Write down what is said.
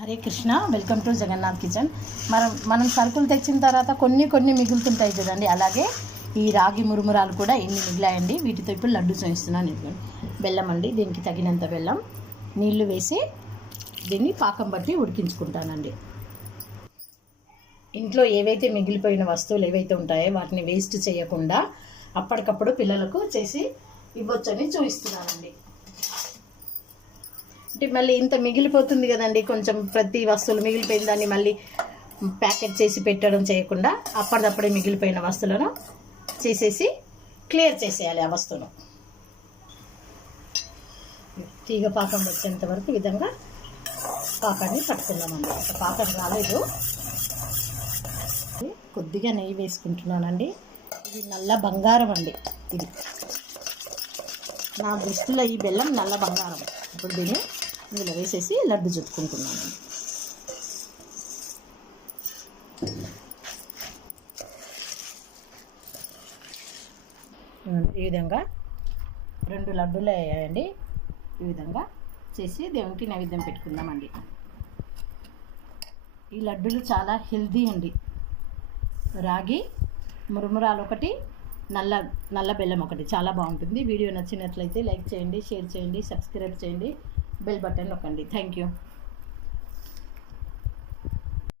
Hare Krishna, welcome to Jagannath kitchen. మనం సరుకులు తెచ్చిన తర్వాత కొన్ని మిగులుతుంటాయి కదండి. అలాగే ఈ రాగి మురుమురాలు కూడా ఎన్ని మిగిలాయండి. వీటితో ఇప్పుడు లడ్డు చేస్తున్నాను. బెల్లం అండి, దీనికి తగినంత బెల్లం, నీళ్లు వేసి దీన్ని పాకం బట్టి ఉడికించుకుంటానండి. ఇంట్లో ఏవైతే మిగిలిపోయిన వస్తువులు ఏవైతే ఉంటాయో వాటిని వేస్ట్ చేయకుండా అప్పటికప్పుడు పిల్లలకు చేసి ఇవ్వచ్చని చూపిస్తున్నానండి. అంటే మళ్ళీ ఇంత మిగిలిపోతుంది కదండి, కొంచెం ప్రతి వస్తువులు మిగిలిపోయిన దాన్ని మళ్ళీ ప్యాకెట్ చేసి పెట్టడం చేయకుండా అప్పటిదప్పుడే మిగిలిపోయిన వస్తువులను చేసేసి క్లియర్ చేసేయాలి. ఆ వస్తువును తీగ పాకం వచ్చేంత వరకు విధంగా పాకాన్ని పట్టుకుందామండి. ఒక పాకం రాలేదు, కొద్దిగా నెయ్యి వేసుకుంటున్నానండి. ఇది నల్ల బంగారం అండి. ఇది నా దృష్టిలో ఈ బెల్లం నల్ల బంగారం. ఇప్పుడు దీన్ని ఇందులో వేసేసి లడ్డు చుట్టుకుంటున్నాను. ఈ విధంగా 2 లడ్డూలు అయ్యాయండి. ఈ విధంగా చేసి దేవునికి నైవేద్యం పెట్టుకుందామండి. ఈ లడ్డూలు చాలా హెల్తీ అండి. రాగి మురుమురాలు ఒకటి, నల్ల బెల్లం ఒకటి చాలా బాగుంటుంది. వీడియో నచ్చినట్లయితే లైక్ చేయండి, షేర్ చేయండి, సబ్స్క్రైబ్ చేయండి, బెల్ బటన్ నొక్కండి. Thank you.